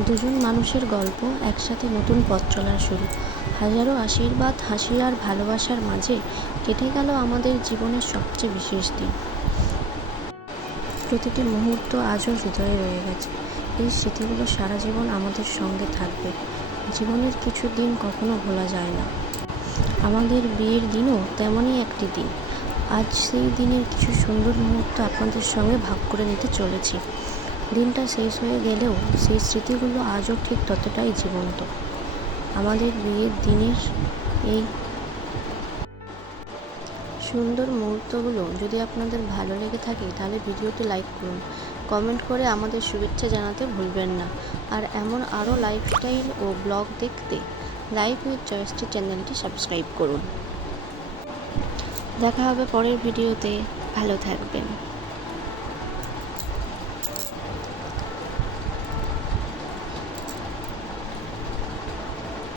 দুজন মানুষের গল্প, একসাথে নতুন পথ চলার শুরু। হাজারো আশীর্বাদ, হাসি আর ভালোবাসার মাঝে কেটে গেল আমাদের জীবনের সবচেয়ে বিশেষ দিন। প্রতিটি মুহূর্ত আজও হৃদয়ে রয়ে গেছে। এই স্মৃতিগুলো সারা জীবন আমাদের সঙ্গে থাকবে। জীবনের কিছু দিন কখনো ভোলা যায় না। আমাদের বিয়ের দিনও তেমনই একটি দিন। আজ সেই দিনের কিছু সুন্দর মুহূর্ত আপনাদের সঙ্গে ভাগ করে নিতে চলেছি। দিনটা শেষ হয়ে গেলেও সেই স্মৃতিগুলো আজও ঠিক ততটাই জীবন্ত। আমাদের বিয়ের দিনের এই সুন্দর মুহূর্তগুলো যদি আপনাদের ভালো লেগে থাকে, তাহলে ভিডিওটি লাইক করুন, কমেন্ট করে আমাদের শুভেচ্ছা জানাতে ভুলবেন না। আর এমন আরও লাইফস্টাইল ও ব্লগ দেখতে লাইফ উইথ জয়শ্রী চ্যানেলটি সাবস্ক্রাইব করুন। দেখা হবে পরের ভিডিওতে। ভালো থাকবেন।